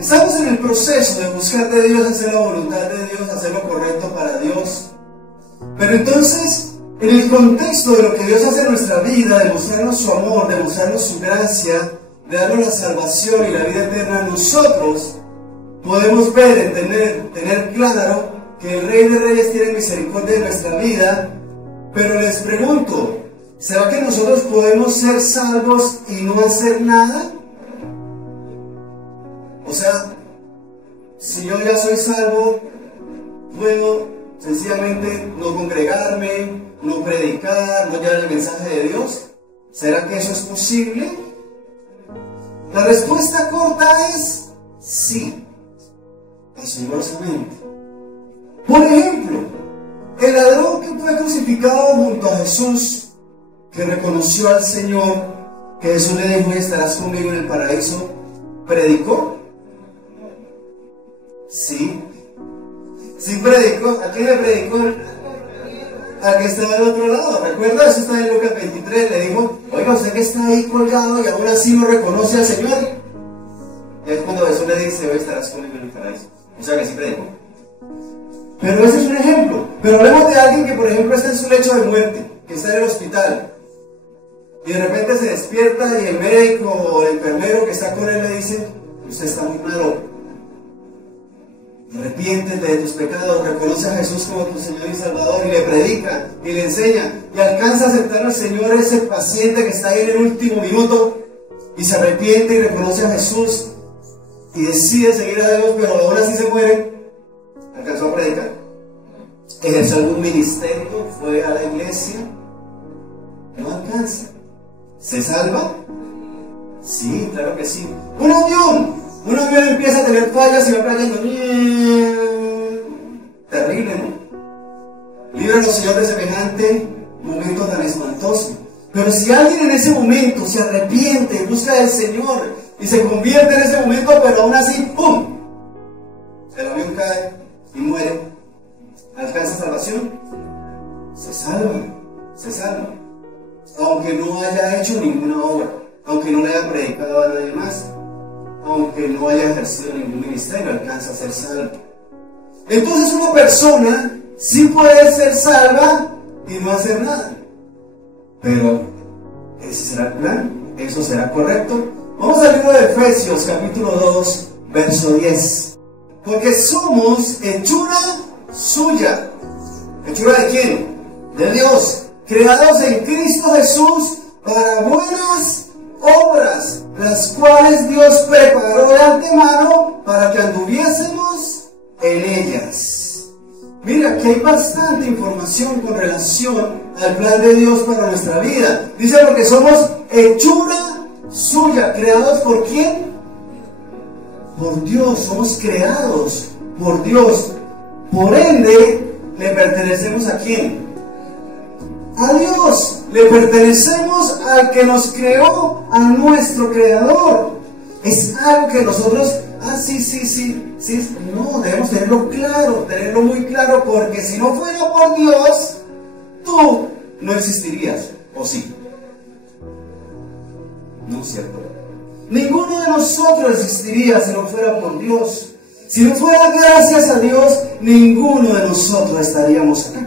Estamos en el proceso de buscar de Dios, hacer la voluntad de Dios, hacer lo correcto para Dios. Pero entonces, en el contexto de lo que Dios hace en nuestra vida, de mostrarnos su amor, de mostrarnos su gracia, de darnos la salvación y la vida eterna, nosotros podemos ver, entender, tener claro que el Rey de Reyes tiene misericordia de nuestra vida. Pero les pregunto, ¿será que nosotros podemos ser salvos y no hacer nada? O sea, si yo ya soy salvo, puedo sencillamente no congregarme, no predicar, no llevar el mensaje de Dios. ¿Será que eso es posible? La respuesta corta es sí, asombrosamente. Por ejemplo, el ladrón que fue crucificado junto a Jesús, que reconoció al Señor, que Jesús le dijo: estarás conmigo en el paraíso, ¿predicó? Sí. Sí predicó. ¿A quién le predicó? Al que estaba al otro lado. ¿Recuerda? Eso está en Lucas 23. Le dijo: oiga, usted que está ahí colgado y aún así no reconoce al Señor. Y es cuando Jesús le dice: hoy estarás conmigo en el paraíso. O sea que sí predicó. Pero ese es un ejemplo. Pero hablemos de alguien que, por ejemplo, está en su lecho de muerte, que está en el hospital, y de repente se despierta y el médico o el enfermero que está con él le dice: usted está muy malo, arrepiéntete de tus pecados, reconoce a Jesús como tu Señor y Salvador, y le predica y le enseña, y alcanza a aceptar al Señor, ese paciente que está ahí en el último minuto, y se arrepiente y reconoce a Jesús y decide seguir a Dios, pero aún así se muere. ¿Alcanzó a predicar? ¿Ejerció algún ministerio? ¿Fue a la iglesia? No alcanza. ¿Se salva? Sí, claro que sí. Un avión empieza a tener fallas y va cayendo. Terrible, ¿no? Líbranos, Señor, de semejante momento tan espantoso. Pero si alguien en ese momento se arrepiente, busca del Señor y se convierte en ese momento, pero aún así, ¡pum!, el avión cae y muere, ¿alcanza salvación? Se salva, aunque no haya hecho ninguna obra, aunque no le haya predicado a nadie más, aunque no haya ejercido ningún ministerio, alcanza a ser salvo. Entonces una persona sí puede ser salva y no hacer nada. Pero ese será el plan, eso será correcto. Vamos al libro de Efesios, capítulo 2, verso 10. Porque somos hechura suya. ¿Hechura de quién? De Dios. Creados en Cristo Jesús para buenas obras, las cuales Dios preparó de antemano para que anduviésemos en ellas. Mira, que hay bastante información con relación al plan de Dios para nuestra vida. Dice, porque somos hechura suya. ¿Creados por quién? Por Dios. Somos creados por Dios. Por ende, ¿le pertenecemos a quién? A Dios. Le pertenecemos al que nos creó, a nuestro creador. Es algo que nosotros, sí, no, debemos tenerlo muy claro, porque si no fuera por Dios, tú no existirías, ¿o sí? No es cierto. Ninguno de nosotros existiría si no fuera por Dios. Si no fuera gracias a Dios, ninguno de nosotros estaríamos acá.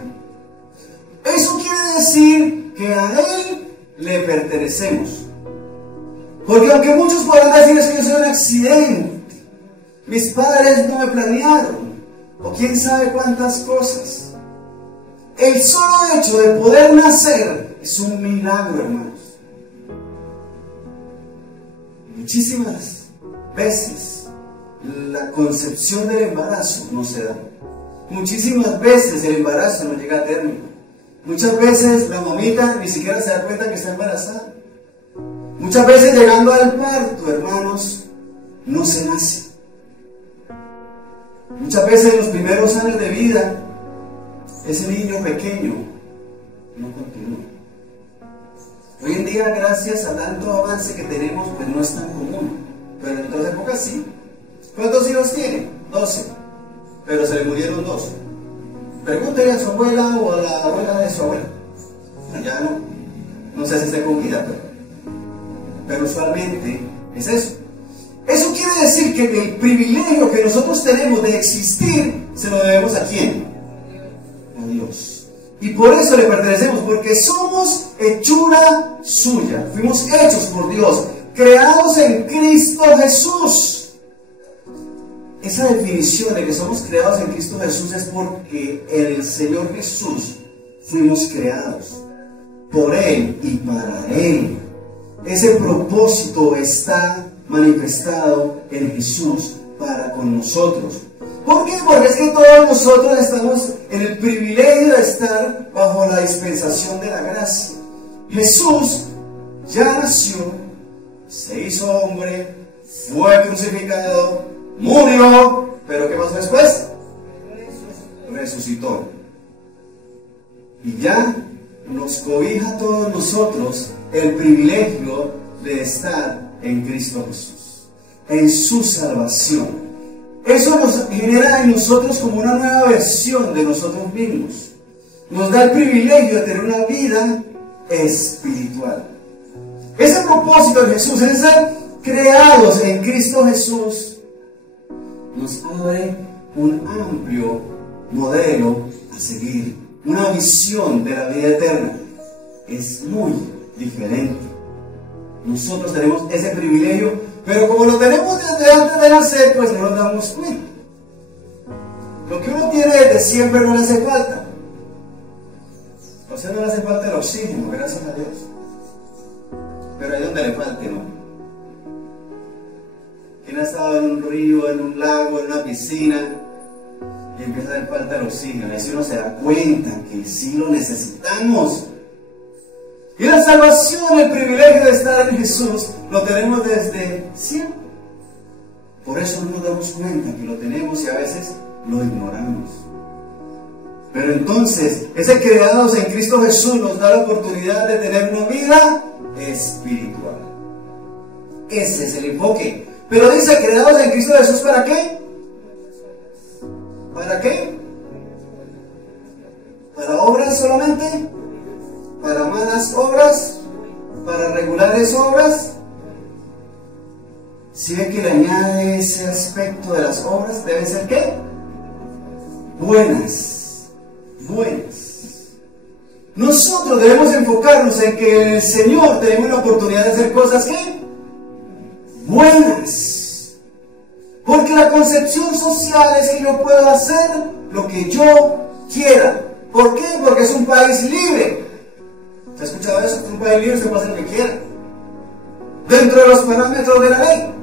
Eso quiere decir que a Él le pertenecemos. Porque aunque muchos podrán decir: es que yo soy un accidente, mis padres no me planearon, o quién sabe cuántas cosas, el solo hecho de poder nacer es un milagro, hermanos. Muchísimas veces la concepción del embarazo no se da. Muchísimas veces el embarazo no llega a término. Muchas veces la mamita ni siquiera se da cuenta que está embarazada. Muchas veces llegando al parto, hermanos, no se nace. Muchas veces en los primeros años de vida, ese niño pequeño no continúa. Hoy en día, gracias a tanto avance que tenemos, pues no es tan común. Pero en otras épocas sí. ¿Cuántos hijos tiene? 12. Pero se le murieron 2. Pregúntele a su abuela o a la abuela de su abuela. Ya no sé si está con vida, pero usualmente es eso. Eso quiere decir que el privilegio que nosotros tenemos de existir, se lo debemos ¿a quién? A Dios. Y por eso le pertenecemos, porque somos hechura suya. Fuimos hechos por Dios, creados en Cristo Jesús. Esa definición de que somos creados en Cristo Jesús es porque en el Señor Jesús fuimos creados por Él y para Él. Ese propósito está manifestado en Jesús para con nosotros. ¿Por qué? Porque es que todos nosotros estamos en el privilegio de estar bajo la dispensación de la gracia. Jesús ya nació, se hizo hombre, fue crucificado, murió, pero ¿qué pasó después? Resucitó. Y ya nos cobija a todos nosotros el privilegio de estar en Cristo Jesús, en su salvación. Eso nos genera en nosotros como una nueva versión de nosotros mismos. Nos da el privilegio de tener una vida espiritual. Ese propósito de Jesús es ser creados en Cristo Jesús. Nos abre un amplio modelo a seguir, una visión de la vida eterna. Es muy diferente. Nosotros tenemos ese privilegio, pero como lo tenemos desde antes de nacer, pues no nos damos cuenta. Lo que uno tiene desde siempre no le hace falta. A usted no le hace falta el oxígeno, gracias a Dios. Pero ahí donde le falte, ¿no? ¿Quién ha estado en un río, en un lago, en una piscina y empieza a dar falta el oxígeno? Ahí sí uno se da cuenta que sí lo necesitamos. Y la salvación, el privilegio de estar en Jesús, lo tenemos desde siempre. Por eso no nos damos cuenta que lo tenemos y a veces lo ignoramos. Pero entonces, ese creados en Cristo Jesús nos da la oportunidad de tener una vida espiritual. Ese es el enfoque. Pero dice, creados en Cristo Jesús, ¿para qué? ¿Para qué? ¿Para obras solamente? ¿Para malas obras? ¿Para regulares obras? Si ve que le añade ese aspecto de las obras, deben ser ¿qué? Buenas. Buenas. Nosotros debemos enfocarnos en que en el Señor tenemos la oportunidad de hacer cosas ¿qué? Buenas. Porque la concepción social es que yo puedo hacer lo que yo quiera. ¿Por qué? Porque es un país libre. ¿Se ha escuchado eso? Es un país libre, se puede hacer lo que quiera, dentro de los parámetros de la ley.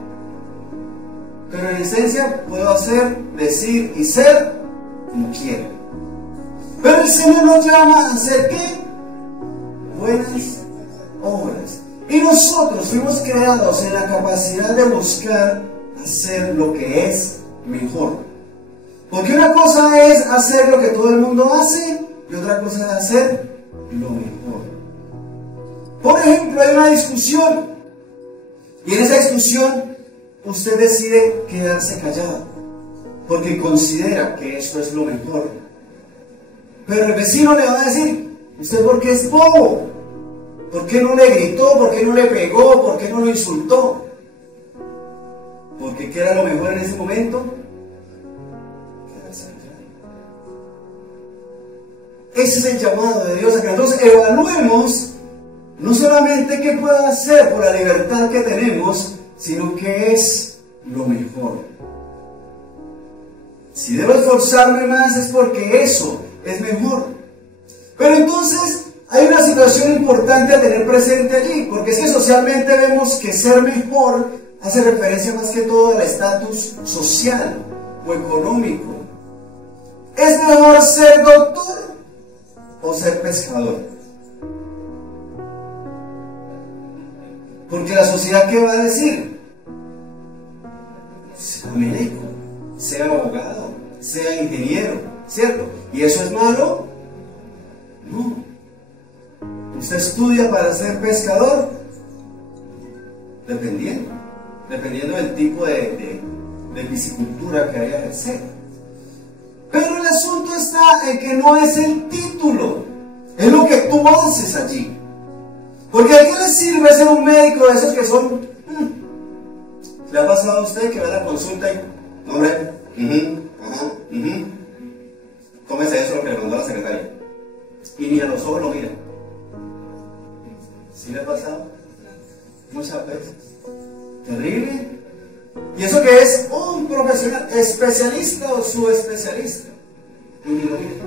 Pero en esencia puedo hacer, decir y ser como quiera. Pero el Señor nos llama a hacer ¿qué? Buenas obras. Y nosotros fuimos creados en la capacidad de buscar hacer lo que es mejor. Porque una cosa es hacer lo que todo el mundo hace y otra cosa es hacer lo mejor. Por ejemplo, hay una discusión y en esa discusión usted decide quedarse callado porque considera que esto es lo mejor. Pero el vecino le va a decir, ¿usted por qué es bobo? ¿Por qué no le gritó? ¿Por qué no le pegó? ¿Por qué no lo insultó? Porque ¿qué era lo mejor en ese momento? Quedarse callado. Ese es el llamado de Dios a que nosotros evaluemos no solamente qué puedo hacer por la libertad que tenemos, sino qué es lo mejor. Si debo esforzarme más es porque eso es mejor. Pero entonces hay una situación importante a tener presente allí, porque es que socialmente vemos que ser mejor hace referencia más que todo al estatus social o económico. ¿Es mejor ser doctor o ser pescador? Porque la sociedad, ¿qué va a decir? Sea médico, sea abogado, sea ingeniero, ¿cierto? ¿Y eso es malo? No. ¿Usted estudia para ser pescador? Dependiendo del tipo de piscicultura que haya que hacer. Pero el asunto está en que no es el título, es lo que tú haces allí. Porque ¿a qué le sirve ser un médico de esos que son ¿Le ha pasado a usted que va a la consulta y, hombre, tómese eso lo que le mandó la secretaria? Y ni a los ojos lo mira. ¿Sí le ha pasado? Muchas veces. Terrible. Y eso que es un profesional, especialista o subespecialista. Y ni lo mira.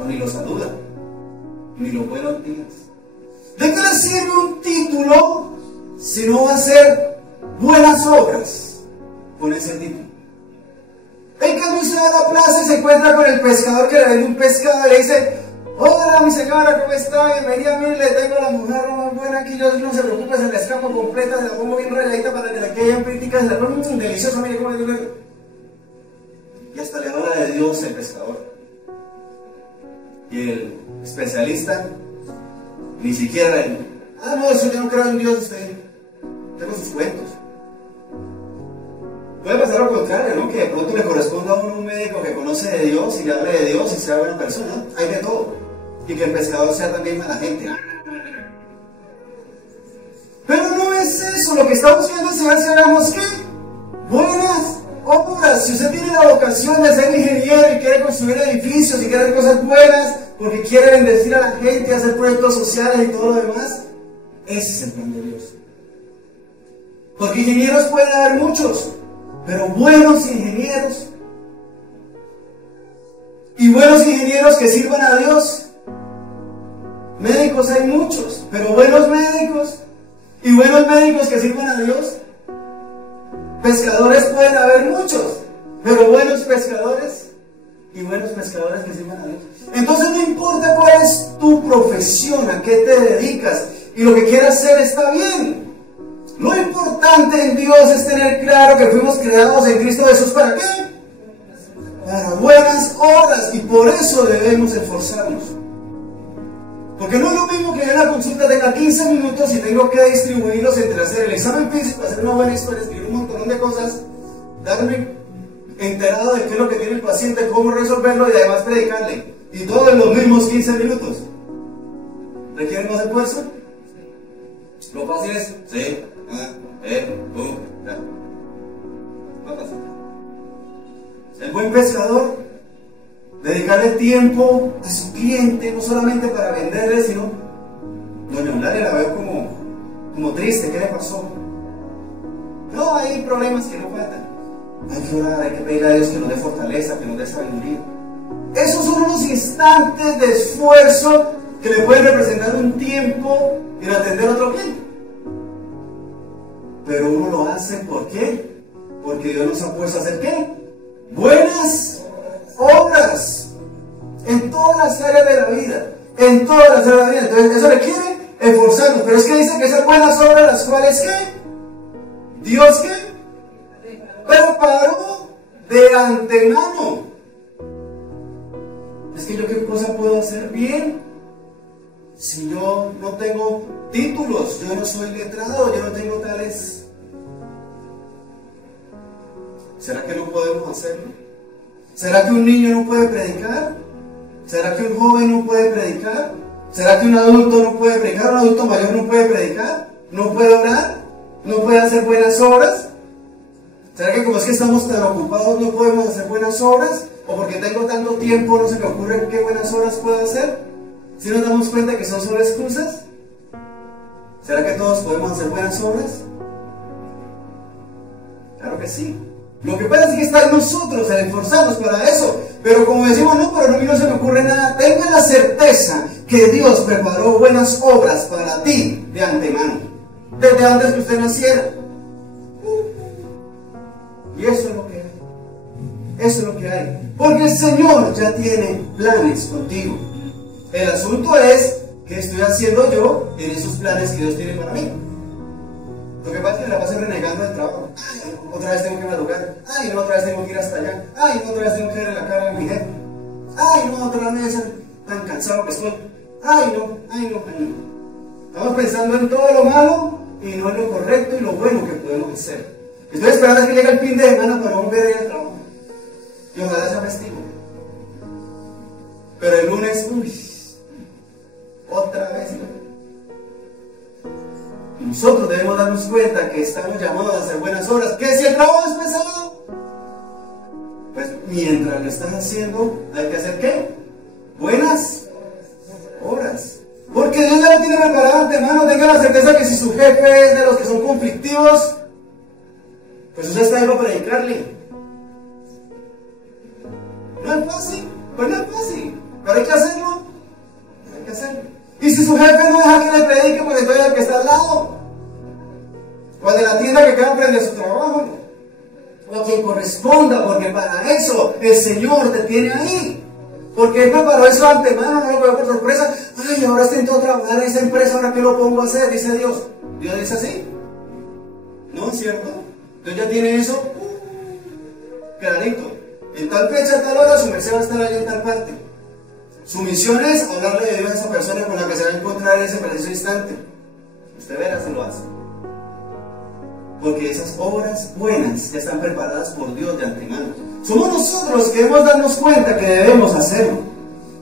O ni lo saluda. Ni los buenos días. ¿De qué le sirve un título si no va a hacer buenas obras con ese título? En cambio usted va a la plaza y se encuentra con el pescador que le vende un pescado y le dice: hola mi señora, ¿cómo está? Bienvenida, mire, le tengo a la mujer más buena aquí, yo no se preocupe, se la escapo completa, se la pongo bien rayadita para que le quede bien crítica, se la pongo deliciosa, mire cómo le digo. Y hasta le habla de Dios el pescador. Y el especialista ni siquiera no, eso yo no creo en Dios, tengo sus cuentos. Puede pasar lo contrario, ¿no? Que de pronto le corresponda a uno un médico que conoce de Dios y le hable de Dios y sea buena persona, ¿no? Hay de todo. Y que el pescador sea también mala gente. Pero no es eso, lo que estamos viendo es ver si hagamos ¿qué? Buenas obras. Si usted tiene la vocación de ser ingeniero y quiere construir edificios y quiere hacer cosas buenas, porque quiere bendecir a la gente, hacer proyectos sociales y todo lo demás, ese es el plan de Dios. Porque ingenieros pueden haber muchos, pero buenos ingenieros y buenos ingenieros que sirvan a Dios. Médicos hay muchos, pero buenos médicos y buenos médicos que sirvan a Dios. Pescadores pueden haber muchos, pero buenos pescadores y buenos pescadores que sirvan a Dios. Entonces no importa cuál es tu profesión, a qué te dedicas y lo que quieras hacer está bien. Lo importante en Dios es tener claro que fuimos creados en Cristo Jesús ¿para qué? Para buenas obras, y por eso debemos esforzarnos. Porque no es lo mismo que yo en la consulta tenga 15 minutos y tengo que distribuirlos entre hacer el examen físico, hacer una buena historia, escribir un montón de cosas, darme enterado de qué es lo que tiene el paciente, cómo resolverlo y además predicarle. Y todo en los mismos 15 minutos. ¿Requiere más esfuerzo? Lo fácil es, sí, ya. No pasa. El buen pescador, dedicarle tiempo a su cliente, no solamente para venderle, sino, doña Eulalia la veo como triste, ¿qué le pasó? No, hay problemas que no faltan. Hay que orar, hay que pedir a Dios que nos dé fortaleza, que nos dé sabiduría. Esos son unos instantes de esfuerzo que le pueden representar un tiempo en atender a otro cliente. Pero uno lo hace, ¿por qué? Porque Dios nos ha puesto a hacer ¿qué? Buenas obras en todas las áreas de la vida, en todas las áreas de la vida. Entonces eso requiere esforzarnos, pero es que dice que esas buenas obras, las cuales ¿qué? Dios ¿qué? Preparó de antemano. Es que yo qué cosa puedo hacer bien si yo no tengo títulos, yo no soy letrado, yo no tengo tales. ¿Será que no podemos hacerlo? ¿Será que un niño no puede predicar? ¿Será que un joven no puede predicar? ¿Será que un adulto no puede predicar? ¿Un adulto mayor no puede predicar? ¿No puede orar? ¿No puede hacer buenas obras? ¿Será que como es que estamos tan ocupados no podemos hacer buenas obras? ¿O porque tengo tanto tiempo no se me ocurre qué buenas obras puedo hacer? ¿Si nos damos cuenta que son solo excusas? ¿Será que todos podemos hacer buenas obras? Claro que sí. Lo que pasa es que está en nosotros el esforzarnos para eso. Pero como decimos, no, pero a mí no se me ocurre nada. Tenga la certeza que Dios preparó buenas obras para ti de antemano, desde antes que usted naciera. Y eso es lo que hay. Eso es lo que hay. Porque el Señor ya tiene planes contigo. El asunto es qué estoy haciendo yo en esos planes que Dios tiene para mí. Lo que pasa es que la paso renegando del trabajo. Ay, otra vez tengo que madrugar. Ay, no, otra vez tengo que ir hasta allá. Ay, no, otra vez tengo que ver en la cara de mi jefe. Ay, no, otra vez tan cansado que estoy. Ay, no, ay, no, ay, no. Estamos pensando en todo lo malo y no en lo correcto y lo bueno que podemos hacer. Estoy esperando a que llegue el fin de semana para volver a ir al trabajo. Y ojalá sea festivo. Pero el lunes, uy, otra vez. nosotros debemos darnos cuenta que estamos llamados a hacer buenas obras. ¿Que si el trabajo es pesado? Pues mientras lo estás haciendo, hay que hacer ¿qué? Buenas obras. Porque Dios ya lo tiene preparado de antemano. Tenga la certeza que si su jefe es de los que son conflictivos, pues usted está ahí para predicarle. No es fácil, pues no es fácil, pero hay que hacerlo. Hay que hacerlo. Y si su jefe no deja que le predique, pues entonces el que está al lado, o el de la tienda que queda frente a su trabajo, o quien corresponda, porque para eso el Señor te tiene ahí. Porque Él preparó eso de antemano, no lo veo por sorpresa. Ay, ahora estoy intentando trabajar en esa empresa, ahora ¿qué lo pongo a hacer? Dice Dios. ¿Dios dice así? ¿No es cierto? Entonces ya tiene eso clarito. En tal fecha, tal hora, su merced va a estar allá en tal parte. Su misión es hablarle de Dios a esa persona con la que se va a encontrar en ese preciso instante. Usted verá si lo hace. Porque esas obras buenas ya están preparadas por Dios de antemano. Somos nosotros los que debemos darnos cuenta que debemos hacerlo.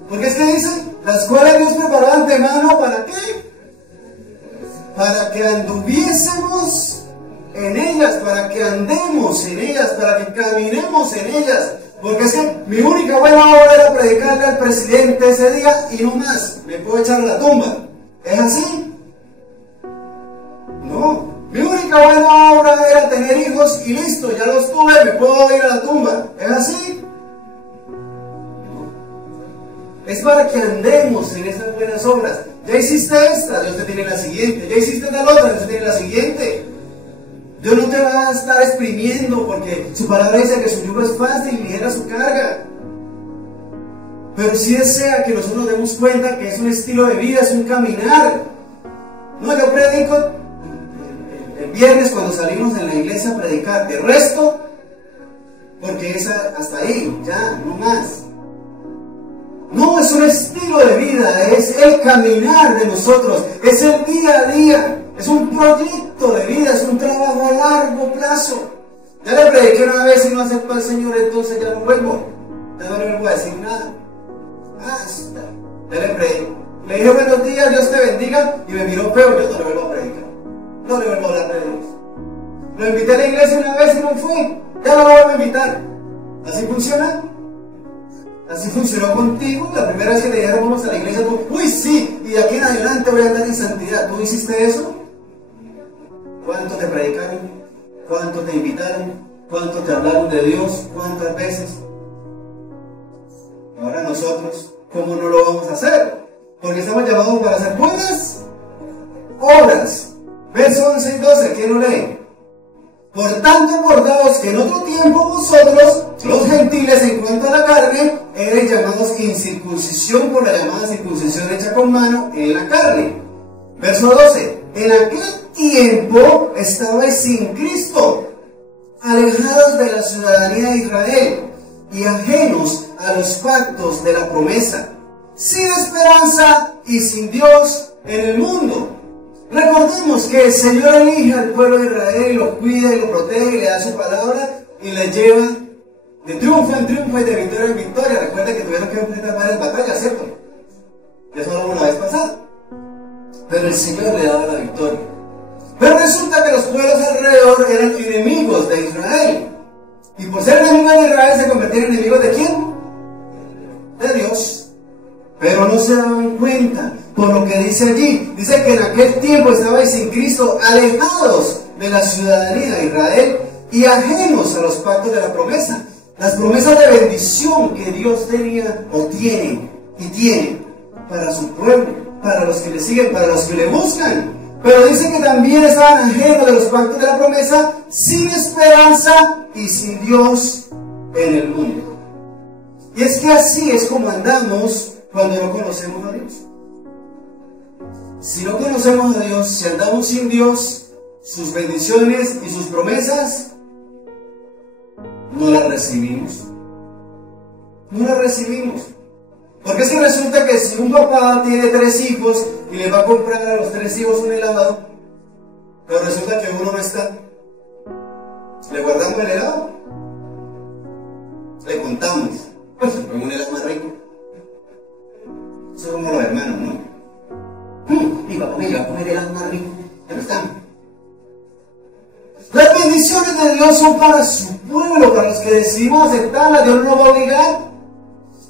Porque es que dicen, las cuales Dios preparó de antemano, ¿para qué? Para que anduviésemos en ellas, para que andemos en ellas, para que caminemos en ellas. Porque es que mi única buena obra era predicarle al presidente ese día y no más. Me puedo echar a la tumba. ¿Es así? No. Mi única buena obra era tener hijos y listo, ya los tuve, me puedo ir a la tumba. ¿Es así? No. Es para que andemos en esas buenas obras. Ya hiciste esta, Dios te tiene la siguiente. Ya hiciste tal otra, Dios te tiene la siguiente. Dios no te va a estar exprimiendo porque su palabra dice que su yugo es fácil y ligera su carga. Pero sí desea que nosotros nos demos cuenta que es un estilo de vida, es un caminar. No, yo predico el viernes cuando salimos en la iglesia a predicar. De resto, porque es hasta ahí, ya, no más. No, es un estilo de vida, es el caminar de nosotros, es el día a día. Es un proyecto de vida, es un trabajo a largo plazo. Ya le prediqué una vez y no aceptó al Señor, entonces ya no vuelvo. Ya no le vuelvo a decir nada. Basta. Ya le prediqué. Le dije buenos días, Dios te bendiga, y me miró feo, yo no le vuelvo a predicar. No le vuelvo a hablar de Dios. Lo invité a la iglesia una vez y no fui. Ya no lo vuelvo a invitar. ¿Así funciona? Así funcionó contigo. La primera vez que le dijeron vamos a la iglesia, tú, uy sí, y de aquí en adelante voy a andar en santidad. ¿Tú hiciste eso? ¿Cuánto te predicaron? ¿Cuánto te invitaron? ¿Cuánto te hablaron de Dios? ¿Cuántas veces? Ahora nosotros, ¿cómo no lo vamos a hacer? Porque estamos llamados para hacer buenas obras. Verso 11 y 12, ¿quién lo lee? Por tanto, acordaos que en otro tiempo vosotros, los gentiles, en cuanto a la carne, erais llamados incircuncisión por la llamada circuncisión hecha con mano en la carne. Verso 12. En aquel tiempo estabais sin Cristo, alejados de la ciudadanía de Israel y ajenos a los pactos de la promesa, sin esperanza y sin Dios en el mundo. Recordemos que el Señor elige al pueblo de Israel y lo cuida y lo protege y le da su palabra y le lleva de triunfo en triunfo y de victoria en victoria. Recuerden que tuvieron que enfrentar varias batallas, ¿cierto? Eso hablamos la vez pasada. Pero el Señor le daba la victoria. Pero resulta que los pueblos alrededor eran enemigos de Israel. Y por ser enemigos de Israel se convirtieron en enemigos ¿de quién? De Dios. Pero no se daban cuenta por lo que dice allí. Dice que en aquel tiempo estabais sin Cristo, alejados de la ciudadanía de Israel y ajenos a los pactos de la promesa. Las promesas de bendición que Dios tenía o tiene y tiene para su pueblo, para los que le siguen, para los que le buscan. Pero dice que también estaban ajenos de los pactos de la promesa, sin esperanza y sin Dios en el mundo. Y es que así es como andamos cuando no conocemos a Dios. Si no conocemos a Dios, si andamos sin Dios, sus bendiciones y sus promesas, no las recibimos. No las recibimos. Porque es que resulta que si un papá tiene 3 hijos y le va a comprar a los 3 hijos un helado, pero resulta que uno no está, ¿le guardamos el helado? Le contamos. Pues un helado más rico. Eso es como los hermanos, ¿no? Mi papá me iba a comer helado más rico. Ya no están. bendiciones de Dios son para su pueblo, para los que decidimos aceptarlas. Dios no nos va a obligar.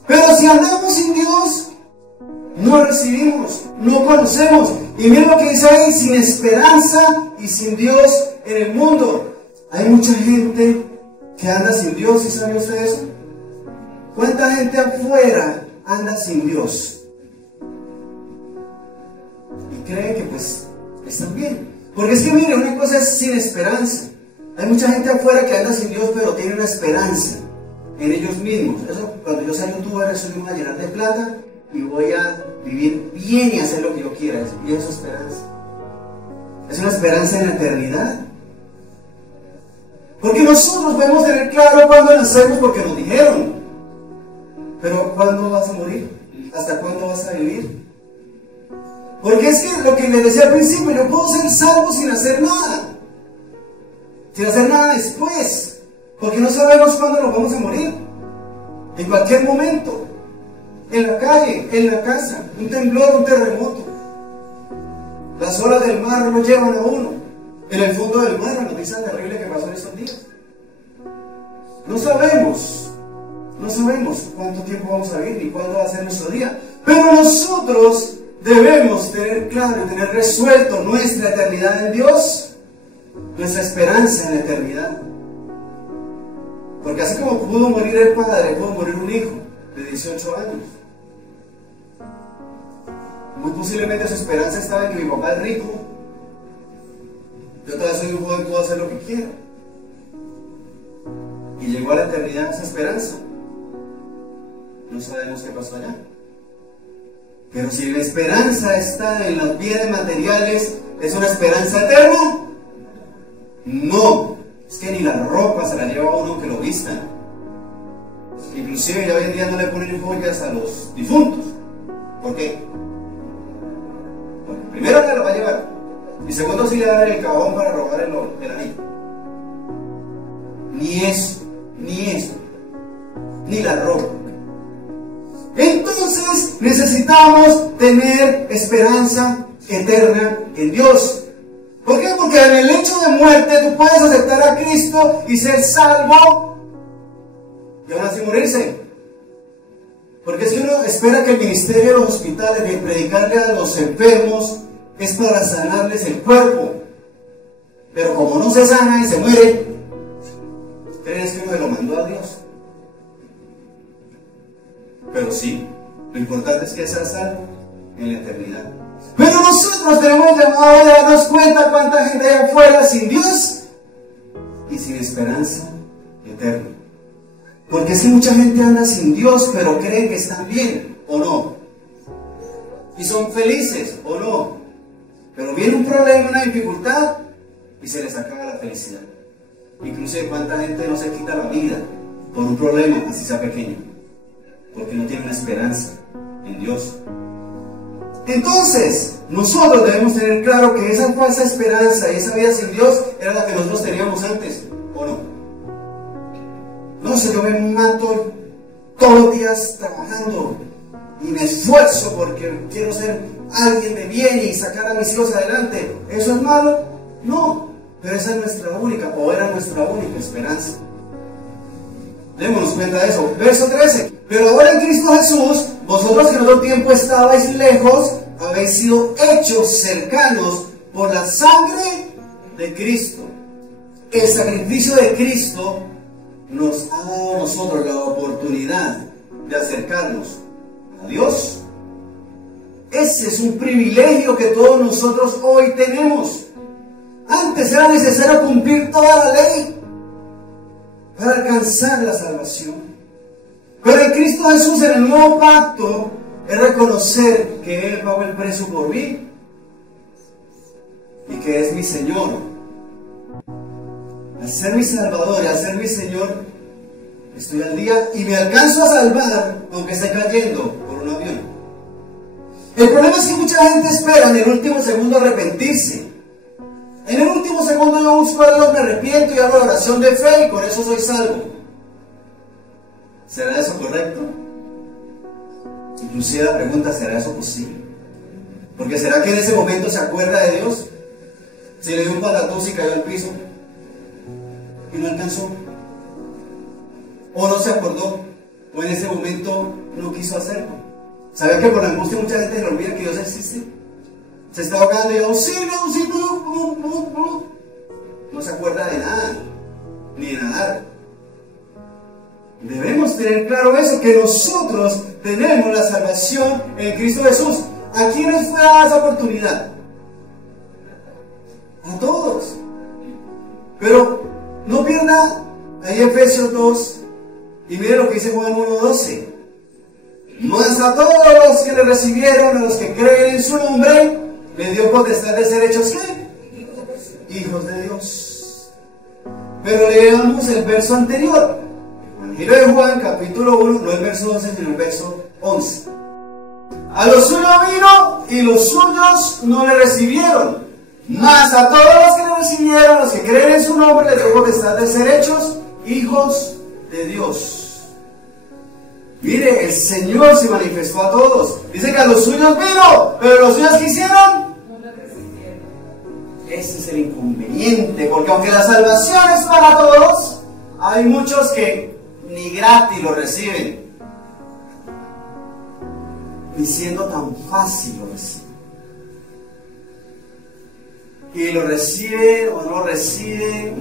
Pero si andamos sin Dios, no recibimos, no conocemos. Y miren lo que dice ahí: sin esperanza y sin Dios en el mundo. Hay mucha gente que anda sin Dios. ¿Sí sabe usted eso? ¿Cuánta gente afuera anda sin Dios? Y cree que pues están bien. Porque es que mire, una cosa es sin esperanza. Hay mucha gente afuera que anda sin Dios, pero tiene una esperanza en ellos mismos. Eso, cuando yo sea youtuber, eso me va a llenar de plata y voy a vivir bien y hacer lo que yo quiera. Y eso es esperanza. Es una esperanza en la eternidad. Porque nosotros podemos tener claro cuándo nacemos porque nos dijeron. Pero ¿cuándo vas a morir? ¿Hasta cuándo vas a vivir? Porque es que lo que les decía al principio, yo puedo ser salvo sin hacer nada. Sin hacer nada después. Porque no sabemos cuándo nos vamos a morir. En cualquier momento. En la calle, en la casa. Un temblor, un terremoto. Las olas del mar lo llevan a uno. En el fondo del mar, la noticia terrible que pasó en estos días. No sabemos cuánto tiempo vamos a vivir ni cuándo va a ser nuestro día. Pero nosotros debemos tener claro y tener resuelto nuestra eternidad en Dios, nuestra esperanza en la eternidad. Porque así como pudo morir el padre, pudo morir un hijo de 18 años. Muy posiblemente su esperanza estaba en que mi papá es rico. Yo todavía soy un joven, puedo hacer lo que quiera. Y llegó a la eternidad esa esperanza. No sabemos qué pasó allá. Pero si la esperanza está en los bienes materiales, ¿es una esperanza eterna? No. Es que ni la ropa se la lleva a uno que lo vistan. Inclusive ya hoy en día no le ponen joyas a los difuntos. ¿Por qué? Bueno, primero que lo va a llevar. Y segundo, si le dan el cabón para robar el anillo. Ni eso, ni la ropa. Entonces necesitamos tener esperanza eterna en Dios. ¿Por qué? Porque en el hecho de muerte tú puedes aceptar a Cristo y ser salvo y aún así morirse. Porque si uno espera que el ministerio de los hospitales de predicarle a los enfermos es para sanarles el cuerpo, pero como no se sana y se muere, ¿crees que uno se lo mandó a Dios? Pero sí, lo importante es que sea salvo en la eternidad. Pero nosotros tenemos llamado a darnos cuenta cuánta gente hay afuera sin Dios y sin esperanza eterna. Porque es que mucha gente anda sin Dios, pero creen que están bien, ¿o no? Y son felices, ¿o no? Pero viene un problema, una dificultad, y se les acaba la felicidad. Inclusive cuánta gente no se quita la vida por un problema, así sea pequeño, porque no tiene una esperanza en Dios. Entonces, nosotros debemos tener claro que esa falsa esperanza y esa vida sin Dios era la que nosotros teníamos antes, ¿o no? No sé, yo me mato todos los días trabajando y me esfuerzo porque quiero ser alguien de bien y sacar a mis hijos adelante. ¿Eso es malo? No, pero esa es nuestra única, o era nuestra única esperanza. Démonos cuenta de eso. Verso 13. Pero ahora en Cristo Jesús, vosotros que en otro tiempo estabais lejos, habéis sido hechos cercanos por la sangre de Cristo. El sacrificio de Cristo nos ha dado a nosotros la oportunidad de acercarnos a Dios. Ese es un privilegio que todos nosotros hoy tenemos. Antes era necesario cumplir toda la ley para alcanzar la salvación. Pero en Cristo Jesús, en el nuevo pacto, es reconocer que Él pagó el precio por mí y que es mi Señor. Al ser mi Salvador y al ser mi Señor, estoy al día y me alcanzo a salvar aunque esté cayendo por un avión. El problema es que mucha gente espera en el último segundo arrepentirse. En el último segundo yo busco a Dios, me arrepiento y hago la oración de fe y con eso soy salvo. ¿Será eso correcto? Inclusive la pregunta, ¿será eso posible? Porque ¿será que en ese momento se acuerda de Dios? Si le dio un patatús y cayó al piso. y no alcanzó, o no se acordó, o en ese momento no quiso hacerlo. ¿Sabía que por la angustia mucha gente se olvida que Dios existe? Se está ahogando y auxilio, auxilio, no se acuerda de nada, ni de nadar. Debemos tener claro eso, que nosotros tenemos la salvación en Cristo Jesús. ¿A quiénes fue dada esa oportunidad? A todos. Pero no pierda ahí Efesios 2 y mire lo que dice Juan 1:12. Mas a todos los que le recibieron, a los que creen en su nombre, le dio potestad de ser hechos ¿qué? Hijos de Dios. Pero leamos el verso anterior. Evangelio de Juan, capítulo 1, no el verso 12, sino el verso 11. A los suyos vino y los suyos no le recibieron. Mas a todos los que le recibieron, los que creen en su nombre, les dio potestad de ser hechos hijos de Dios. Mire, el Señor se manifestó a todos. Dice que a los suyos vino, pero los suyos ¿qué hicieron? No le recibieron. Ese es el inconveniente, porque aunque la salvación es para todos, hay muchos que ni gratis lo reciben. Ni siendo tan fácil lo reciben. Y lo recibe o no lo recibe.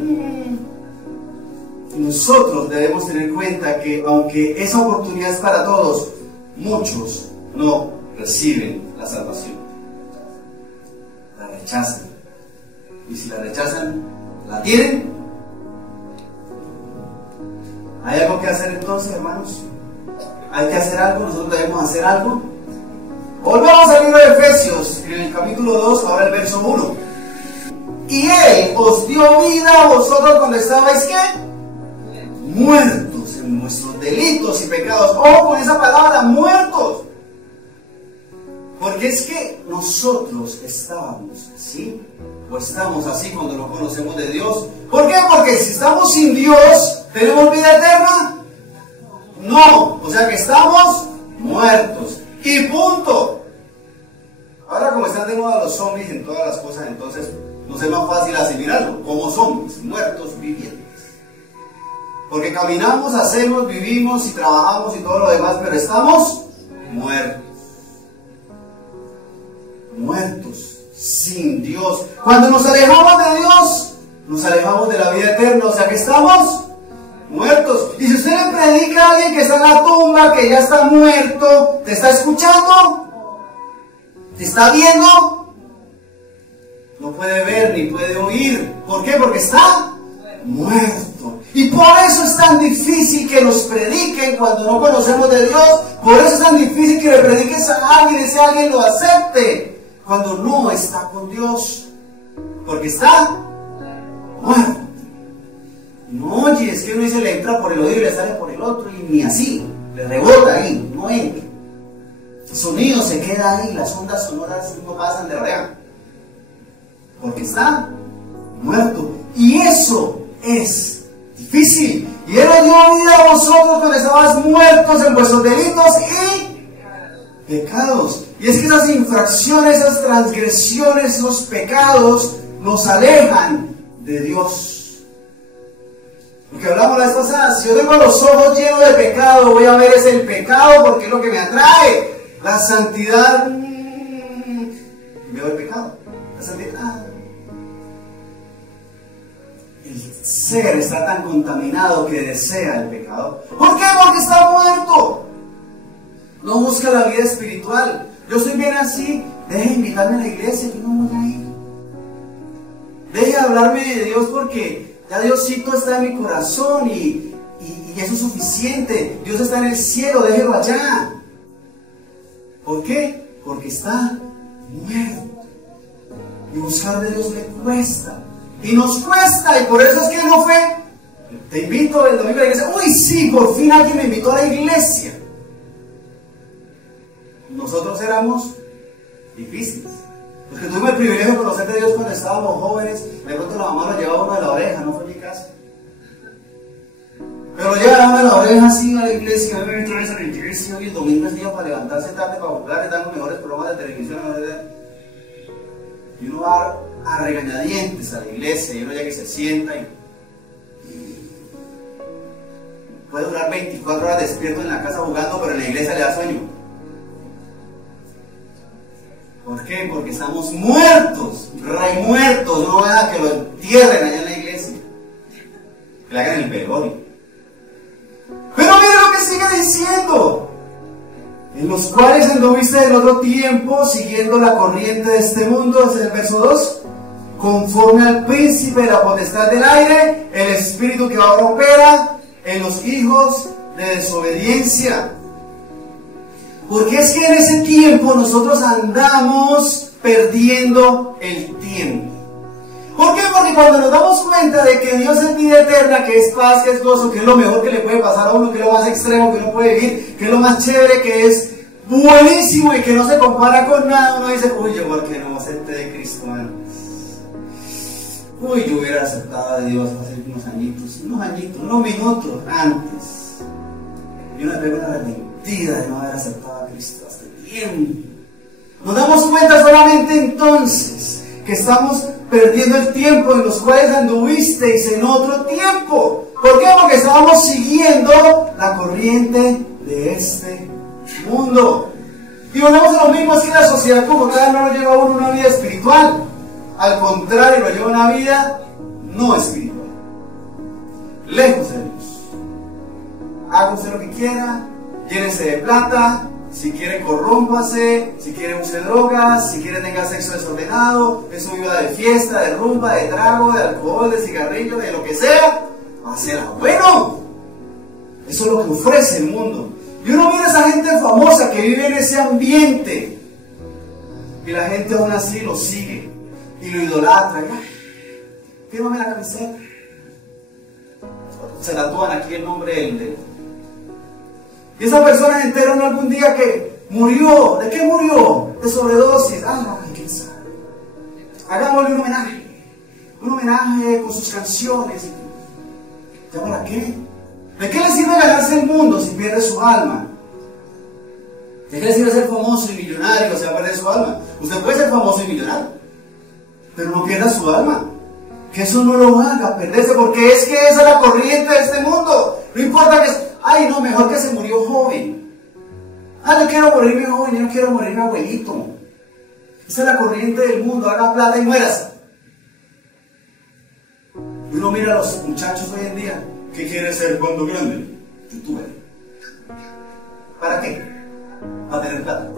Nosotros debemos tener en cuenta que aunque esa oportunidad es para todos, muchos no reciben la salvación. La rechazan. Y si la rechazan, ¿la tienen? ¿Hay algo que hacer entonces, hermanos? ¿Hay que hacer algo? ¿Nosotros debemos hacer algo? Volvamos al libro de Efesios, en el capítulo 2, ahora el verso 1. Y Él os dio vida a vosotros cuando estabais ¿qué? Muertos en vuestros delitos y pecados. Ojo con esa palabra, muertos. Porque es que nosotros estábamos así, o estamos así cuando no conocemos de Dios. ¿Por qué? Porque si estamos sin Dios, ¿tenemos vida eterna? No, o sea que estamos muertos. Y punto. Ahora como están de moda los zombies en todas las cosas, entonces nos es más fácil asimilarlo como zombies, muertos vivientes. Porque caminamos, hacemos, vivimos y trabajamos y todo lo demás, pero estamos muertos. Muertos, sin Dios. Cuando nos alejamos de Dios, nos alejamos de la vida eterna, o sea que estamos muertos. Y si usted le predica a alguien que está en la tumba, que ya está muerto, ¿te está escuchando? ¿Te está viendo? No puede ver ni puede oír. ¿Por qué? Porque está muerto. Y por eso es tan difícil que nos prediquen cuando no conocemos de Dios. Por eso es tan difícil que le prediques a alguien y ese alguien lo acepte cuando no está con Dios. Porque está muerto. No oye, es que uno dice le entra por el oído y le sale por el otro y ni así. Le rebota ahí, no entra. El sonido se queda ahí, las ondas sonoras no pasan de real. Porque está muerto. Y eso es difícil. Y Él os dio vida a vosotros cuando estabais muertos en vuestros delitos y pecados. Y es que esas infracciones, esas transgresiones, esos pecados nos alejan de Dios. Porque hablamos la vez pasada, si yo tengo los ojos llenos de pecado, voy a ver es el pecado porque es lo que me atrae. La santidad, veo el pecado. La santidad. El ser está tan contaminado que desea el pecado. ¿Por qué? Porque está muerto. No busca la vida espiritual. Yo estoy bien así. Deje de invitarme a la iglesia, yo no voy a ir. Deje de hablarme de Dios porque ya Diosito está en mi corazón y eso es suficiente. Dios está en el cielo, déjelo allá. ¿Por qué? Porque está muerto. Y buscar de Dios le cuesta. Y nos cuesta, y por eso es que no fue. Te invito el domingo a la iglesia. Uy, sí, por fin alguien me invitó a la iglesia. Nosotros éramos difíciles. Los que tuvimos el privilegio de conocer de Dios cuando estábamos jóvenes, de pronto la mamá nos llevaba uno de la oreja, no fue mi caso. Pero llevaba uno de la oreja así a la iglesia, a la iglesia, y el domingo es día para levantarse tarde, para jugar, dar los mejores programas de televisión. Y uno va a regañadientes a la iglesia, y uno ya que se sienta y puede durar 24 horas despierto en la casa jugando, pero en la iglesia le da sueño. ¿Por qué? Porque estamos muertos, re muertos. No vaya que lo entierren allá en la iglesia, que le hagan el velorio. Pero mire lo que sigue diciendo: en los cuales anduviste en otro tiempo, siguiendo la corriente de este mundo, es el verso 2, conforme al príncipe de la potestad del aire, el espíritu que ahora opera en los hijos de desobediencia. Porque es que en ese tiempo nosotros andamos perdiendo el tiempo. ¿Por qué? Porque cuando nos damos cuenta de que Dios es vida eterna, que es paz, que es gozo, que es lo mejor que le puede pasar a uno, que es lo más extremo que uno puede vivir, que es lo más chévere, que es buenísimo y que no se compara con nada, uno dice: uy, yo porque no acepté de Cristo antes. Uy, yo hubiera aceptado a Dios hace unos minutos antes. Yo me pego una arrepentida de no haber aceptado a Cristo hace tiempo. Nos damos cuenta solamente entonces que estamos perdiendo el tiempo en los cuales anduvisteis en otro tiempo. ¿Por qué? Porque estábamos siguiendo la corriente de este mundo. Y volvemos a lo mismo: es que la sociedad como tal no lo lleva a uno una vida espiritual. Al contrario, lo lleva a una vida no espiritual, lejos de Dios. Haga usted lo que quiera, llénese de plata, si quiere corrómpase, si quiere use drogas, si quiere tenga sexo desordenado, eso viva de fiesta, de rumba, de trago, de alcohol, de cigarrillo, de lo que sea, va a ser bueno. Eso es lo que ofrece el mundo. Y uno mira a esa gente famosa que vive en ese ambiente, y la gente aún así lo sigue y lo idolatra. Fírmame la camiseta. Se tatúan aquí el nombre del. Y esa persona se entera algún día que murió. ¿De qué murió? De sobredosis. No, quién sabe. Hagámosle un homenaje. Un homenaje con sus canciones. ¿Ya para qué? ¿De qué le sirve ganarse el mundo si pierde su alma? ¿De qué le sirve ser famoso y millonario si va a perder su alma? Usted puede ser famoso y millonario, pero no pierda su alma. Que eso no lo haga perderse, porque es que esa es la corriente de este mundo. No importa que ay, no, mejor que se murió joven. Yo quiero morirme joven, yo no quiero morirme abuelito. Esa es la corriente del mundo. Haga plata y muérase. Y uno mira a los muchachos hoy en día. ¿Qué quiere ser cuando grande? YouTuber. ¿Para qué? Para tener plata.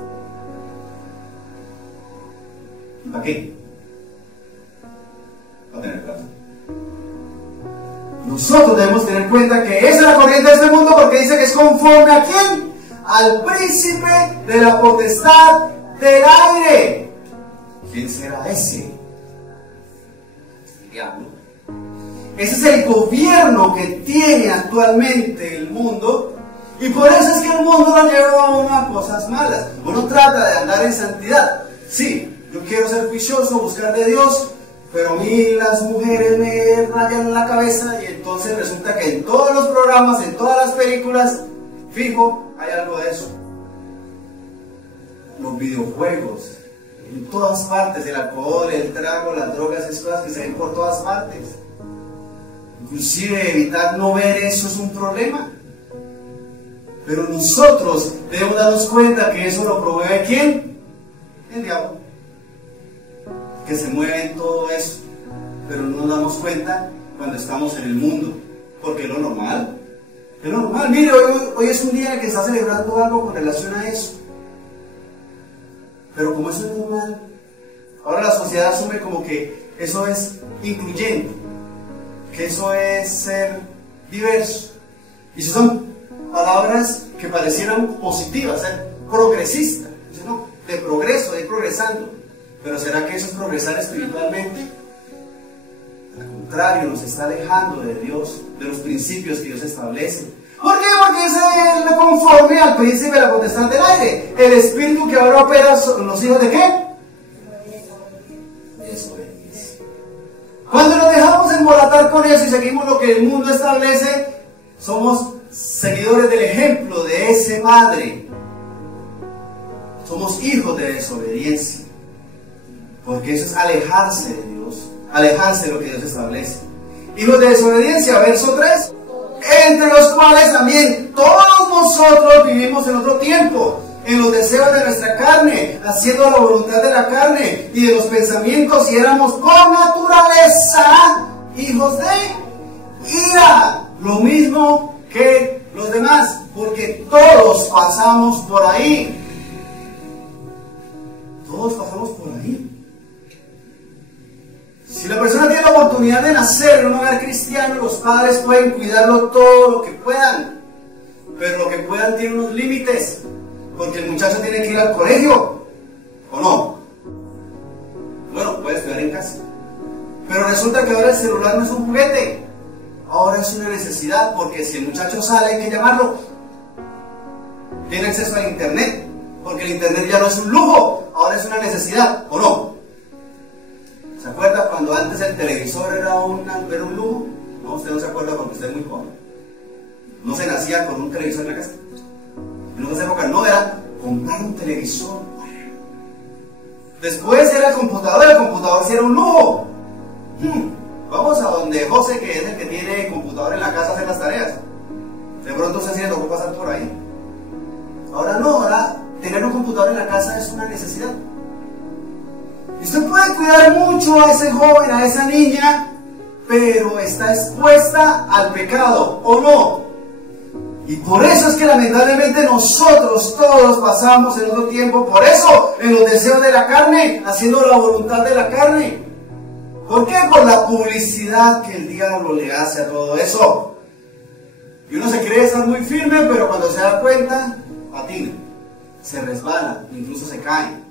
¿Para qué? Para tener plata. Nosotros debemos tener en cuenta que esa es la corriente de este mundo, porque dice que es conforme ¿a quién? Al príncipe de la potestad del aire. ¿Quién será ese? El diablo. Ese es el gobierno que tiene actualmente el mundo, y por eso es que el mundo lo lleva a uno a cosas malas. Uno trata de andar en santidad. Sí, yo quiero ser juicioso, buscar de Dios, pero a mí las mujeres me rayan la cabeza, y entonces resulta que en todos los programas, en todas las películas, fijo, hay algo de eso. Los videojuegos, en todas partes, el alcohol, el trago, las drogas, esas cosas que se ven por todas partes. Inclusive evitar no ver eso es un problema. Pero nosotros debemos darnos cuenta que eso lo provee ¿quién? El diablo, que se mueve en todo eso. Pero no nos damos cuenta cuando estamos en el mundo, porque es lo normal. Es lo normal. Mire, hoy es un día en el que está celebrando algo con relación a eso. Pero como eso es normal, ahora la sociedad asume como que eso es incluyente, que eso es ser diverso. Y si son palabras que parecieran positivas, ser progresista, no, de progreso, de ir progresando. Pero ¿será que eso es progresar espiritualmente? Al contrario, nos está alejando de Dios, de los principios que Dios establece. ¿Por qué? Porque es conforme al príncipe de la potestad del aire, el espíritu que ahora opera en los hijos de ¿qué? Desobediencia. Cuando nos dejamos embolatar con eso y seguimos lo que el mundo establece, somos seguidores del ejemplo de ese padre. Somos hijos de desobediencia. Porque eso es alejarse de Dios, alejarse de lo que Dios establece. Hijos de desobediencia, verso 3. entre los cuales también todos nosotros vivimos en otro tiempo, en los deseos de nuestra carne, haciendo la voluntad de la carne y de los pensamientos, y éramos por naturaleza hijos de ira, lo mismo que los demás, porque todos pasamos por ahí. Todos pasamos por ahí. Si la persona tiene la oportunidad de nacer en un hogar cristiano, los padres pueden cuidarlo todo lo que puedan, pero lo que puedan tiene unos límites, porque el muchacho tiene que ir al colegio, ¿o no? Bueno, puede estudiar en casa, pero resulta que ahora el celular no es un juguete, ahora es una necesidad, porque si el muchacho sale hay que llamarlo. Tiene acceso al internet, porque el internet ya no es un lujo, ahora es una necesidad, ¿o no? ¿Se acuerda cuando antes el televisor era un lujo? No, usted no se acuerda porque usted es muy joven. No se nacía con un televisor en la casa. En otras épocas no, era comprar un televisor. Después era el computador sí era un lujo. Vamos a donde José, que es el que tiene computador en la casa, a hacer las tareas. De pronto usted sí le tocó pasar por ahí. Ahora no, ahora tener un computador en la casa es una necesidad. Y usted puede cuidar mucho a ese joven, a esa niña, pero está expuesta al pecado, ¿o no? Y por eso es que lamentablemente nosotros todos pasamos en otro tiempo, por eso, en los deseos de la carne, haciendo la voluntad de la carne. ¿Por qué? Por la publicidad que el diablo le hace a todo eso. Y uno se cree estar muy firme, pero cuando se da cuenta, patina, se resbala, incluso se cae.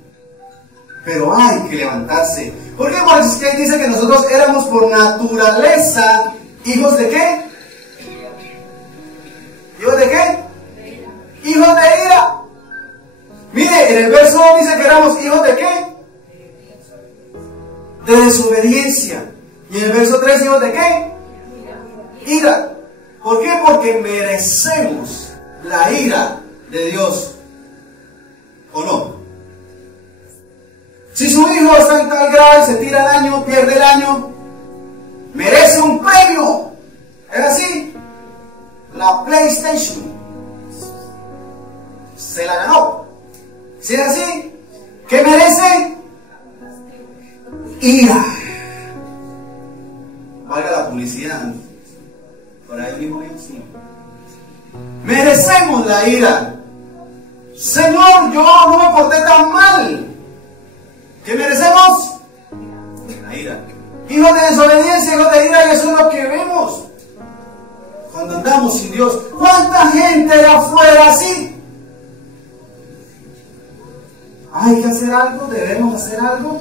Pero hay que levantarse. ¿Por qué? Porque es que dice que nosotros éramos por naturaleza hijos de ¿qué? ¿Hijos de qué? Hijos de ira. Mire, en el verso 2 dice que éramos hijos de ¿qué? De desobediencia. Y en el verso 3, hijos de ¿qué? Ira. ¿Por qué? Porque merecemos la ira de Dios. ¿O no? Si su hijo está en tal grado y se tira el año, pierde el año, merece un premio. ¿Es así? La PlayStation se la ganó. ¿Sí es así? ¿Qué merece? Ira. Valga la publicidad. Por ahí mismo sí. Merecemos la ira. Señor, yo no me porté tan mal. ¿Qué merecemos? La ira. Hijos de desobediencia, hijos de ira, y eso es lo que vemos cuando andamos sin Dios. ¿Cuánta gente hay afuera así? Hay que hacer algo, debemos hacer algo.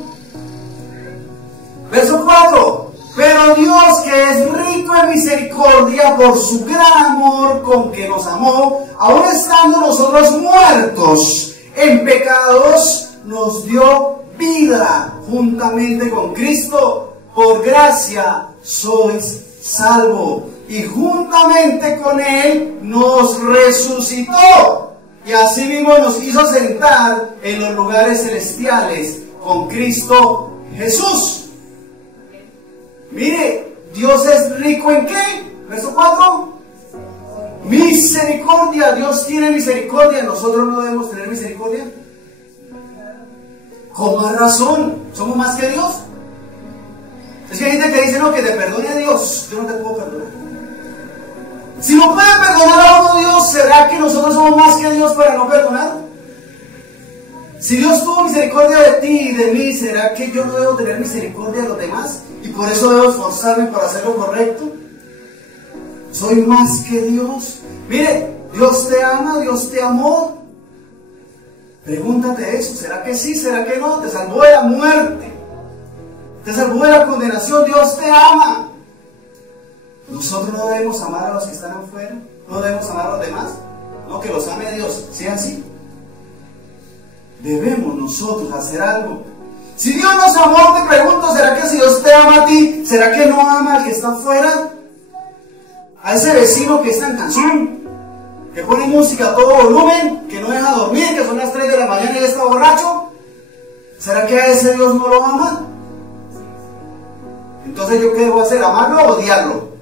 Verso 4. Pero Dios, que es rico en misericordia por su gran amor con que nos amó, aun estando nosotros muertos en pecados, nos dio vida juntamente con Cristo. Por gracia sois salvos, y juntamente con Él nos resucitó, y así mismo nos hizo sentar en los lugares celestiales con Cristo Jesús. Mire, Dios es rico ¿en qué? Verso 4. Misericordia. Dios tiene misericordia. ¿Nosotros no debemos tener misericordia? Con más razón. ¿Somos más que Dios? Es que hay gente que dice, no, que te perdone a Dios. Yo no te puedo perdonar. Si no puede perdonar a uno Dios, ¿será que nosotros somos más que Dios para no perdonar? Si Dios tuvo misericordia de ti y de mí, ¿será que yo no debo tener misericordia de los demás? Y por eso debo esforzarme para hacer lo correcto. ¿Soy más que Dios? Mire, Dios te ama, Dios te amó. Pregúntate eso, ¿será que sí? ¿Será que no? Te salvó de la muerte, te salvó de la condenación. Dios te ama. Nosotros no debemos amar a los que están afuera, no debemos amar a los demás, no, que los ame Dios, sea así. Debemos nosotros hacer algo. Si Dios nos amó, te pregunto, ¿será que si Dios te ama a ti, será que no ama al que está afuera? A ese vecino que está en canción, que pone música a todo volumen, que no deja dormir, que son las 3 de la mañana y ya está borracho. ¿Será que a ese Dios no lo ama? Entonces, ¿yo qué debo hacer? ¿Amarlo o odiarlo?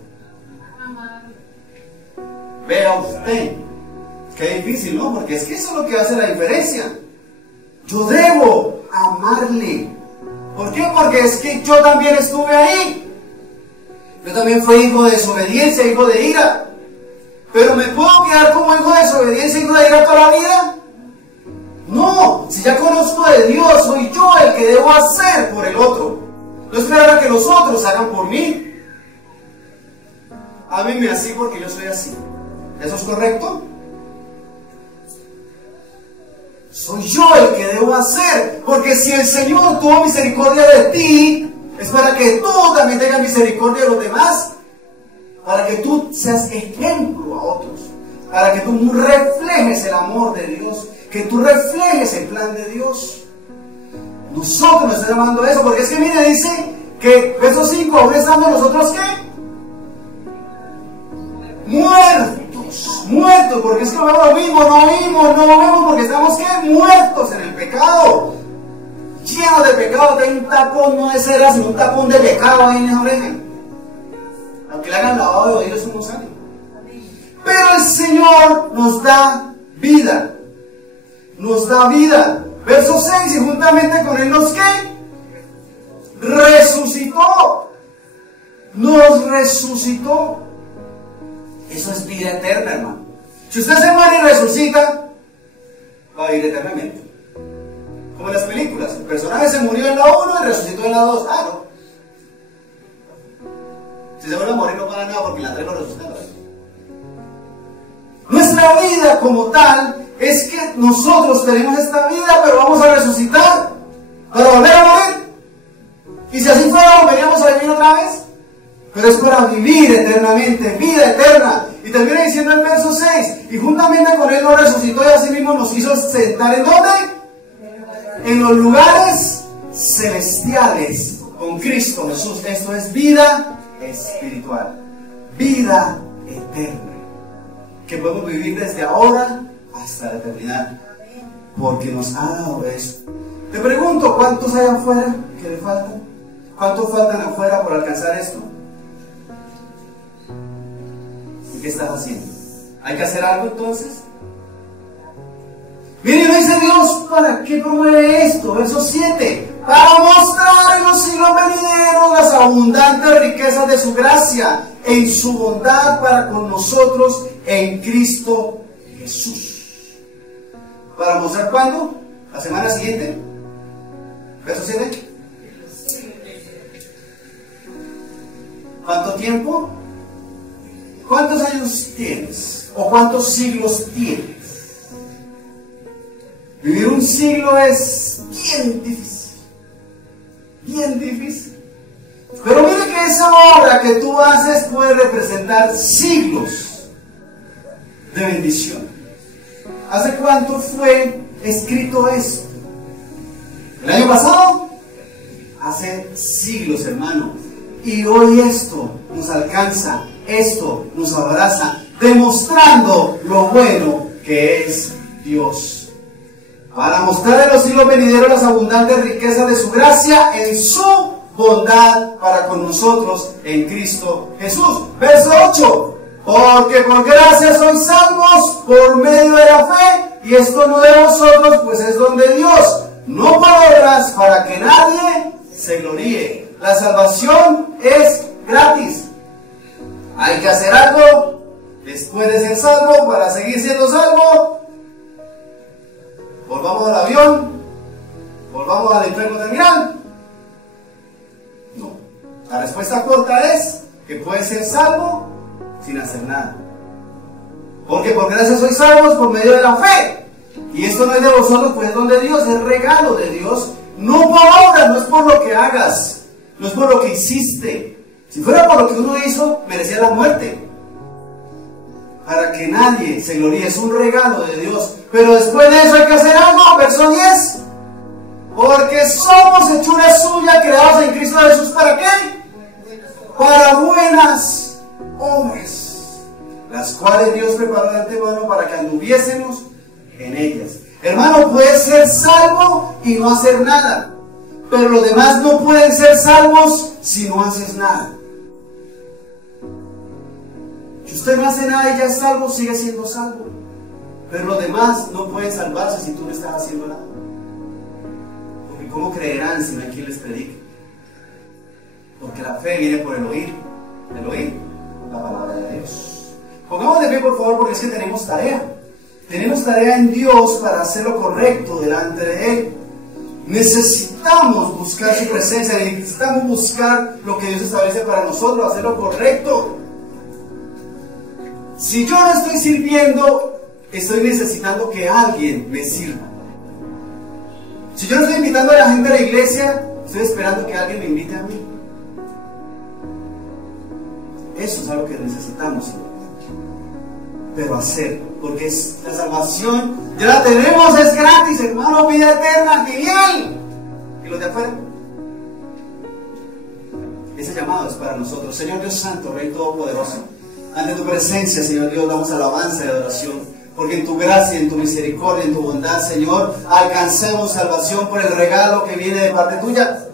Vea usted. Qué difícil, ¿no? Porque es que eso es lo que hace la diferencia. Yo debo amarle. ¿Por qué? Porque es que yo también estuve ahí. Yo también fui hijo de desobediencia, hijo de ira. Pero ¿me puedo quedar como hijo de desobediencia, hijo de ira toda la vida? No, si ya conozco de Dios, soy yo el que debo hacer por el otro. No esperar a que los otros hagan por mí. Ámenme así porque yo soy así. ¿Eso es correcto? Soy yo el que debo hacer. Porque si el Señor tuvo misericordia de ti, es para que tú también tengas misericordia de los demás. Para que tú seas ejemplo a otros. Para que tú reflejes el amor de Dios. Que tú reflejes el plan de Dios. Nosotros nos estamos llamando a eso. Porque es que mire, dice que verso 5, aún estamos nosotros ¿qué? Muertos, porque es que no lo vimos, no vemos, porque estamos ¿qué? Muertos en el pecado, llenos de pecado. Hay un tapón, no de cera, sino un tapón de pecado ahí en esa oreja. Aunque le hagan lavado de oídos, uno sale. Pero el Señor nos da vida. Verso 6, y juntamente con Él nos ¿qué? Nos resucitó. Eso es vida eterna, hermano. Si usted se muere y resucita, va a vivir eternamente. Como en las películas. El personaje se murió en la 1 y resucitó en la 2. Ah, no. Si se vuelve a morir no para nada porque en la 3 lo resucitan. Nuestra vida como tal es que nosotros tenemos esta vida, pero vamos a resucitar para volver a morir. Y si así fuera, volveríamos a vivir otra vez. Pero es para vivir eternamente, vida eterna. Y termina diciendo el verso 6, y juntamente con Él nos resucitó y así mismo nos hizo sentar ¿en dónde? En los lugares celestiales con Cristo Jesús. Esto es vida espiritual, vida eterna, que podemos vivir desde ahora hasta la eternidad, porque nos ha dado esto. Te pregunto, ¿cuántos hay afuera que le faltan? ¿Cuántos faltan afuera por alcanzar esto? ¿Qué estás haciendo? ¿Hay que hacer algo entonces? Miren, lo dice Dios, ¿para qué promueve esto? Verso 7, para mostrar en los siglos venideros las abundantes riquezas de su gracia, en su bondad para con nosotros en Cristo Jesús. ¿Para mostrar cuándo? ¿La semana siguiente? ¿Verso 7? ¿Cuánto tiempo? ¿Cuántos años tienes? ¿O cuántos siglos tienes? Vivir un siglo es bien difícil. Bien difícil. Pero mire que esa obra que tú haces puede representar siglos de bendición. ¿Hace cuánto fue escrito esto? ¿El año pasado? Hace siglos, hermano. Y hoy esto nos alcanza. Esto nos abraza, demostrando lo bueno que es Dios. Para mostrar en los siglos venideros las abundantes riquezas de su gracia en su bondad para con nosotros en Cristo Jesús. Verso 8. Porque por gracia sois salvos por medio de la fe, y esto no de vosotros, pues es don de Dios, no por obras, para que nadie se gloríe. La salvación es gratis. Hay que hacer algo después de ser salvo para seguir siendo salvo. Volvamos al avión, volvamos al infierno terminal. No. La respuesta corta es que puedes ser salvo sin hacer nada. Porque por gracia sois salvos por medio de la fe. Y esto no es de vosotros, pues es don de Dios, es regalo de Dios. No por obras, no es por lo que hagas, no es por lo que hiciste. Si fuera por lo que uno hizo, merecía la muerte. Para que nadie se gloríe, es un regalo de Dios. Pero después de eso hay que hacer algo, verso 10. Porque somos hechura suya, creados en Cristo Jesús, ¿para qué? Para buenas obras, las cuales Dios preparó de antemano para que anduviésemos en ellas. Hermano, puedes ser salvo y no hacer nada. Pero los demás no pueden ser salvos si no haces nada. Si usted no hace nada y ya es salvo, sigue siendo salvo. Pero los demás no pueden salvarse si tú no estás haciendo nada. Porque ¿cómo creerán si no hay quien les predique? Porque la fe viene por el oír la palabra de Dios. Pongamos de pie, por favor, porque es que tenemos tarea. Tenemos tarea en Dios para hacer lo correcto delante de Él. Necesitamos buscar su presencia, necesitamos buscar lo que Dios establece para nosotros, hacer lo correcto. Si yo no estoy sirviendo, estoy necesitando que alguien me sirva. Si yo no estoy invitando a la gente a la iglesia, estoy esperando que alguien me invite a mí. Eso es algo que necesitamos, pero hacer, porque es la salvación, ya la tenemos, es gratis, hermano, vida eterna, genial. ¿Y los de afuera? Ese llamado es para nosotros. Señor Dios Santo, Rey Todopoderoso, ante tu presencia, Señor Dios, damos alabanza y adoración, porque en tu gracia, en tu misericordia, en tu bondad, Señor, alcancemos salvación por el regalo que viene de parte tuya.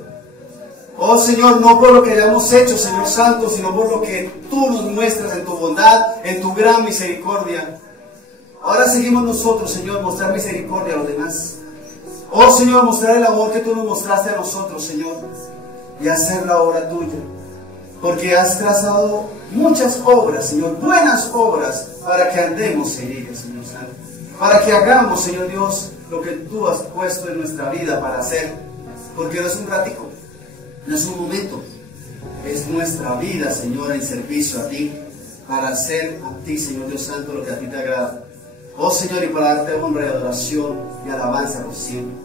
Oh Señor, no por lo que hayamos hecho, Señor Santo, sino por lo que tú nos muestras en tu bondad, en tu gran misericordia. Ahora seguimos nosotros, Señor, mostrar misericordia a los demás. Oh Señor, mostrar el amor que tú nos mostraste a nosotros, Señor, y hacer la obra tuya. Porque has trazado muchas obras, Señor, buenas obras, para que andemos en ellas, Señor Santo. Para que hagamos, Señor Dios, lo que tú has puesto en nuestra vida para hacer. Porque no es un ratico. No es un momento, es nuestra vida, Señor, en servicio a ti, para hacer a ti, Señor Dios Santo, lo que a ti te agrada. Oh Señor, y para darte honra y adoración y alabanza por siempre.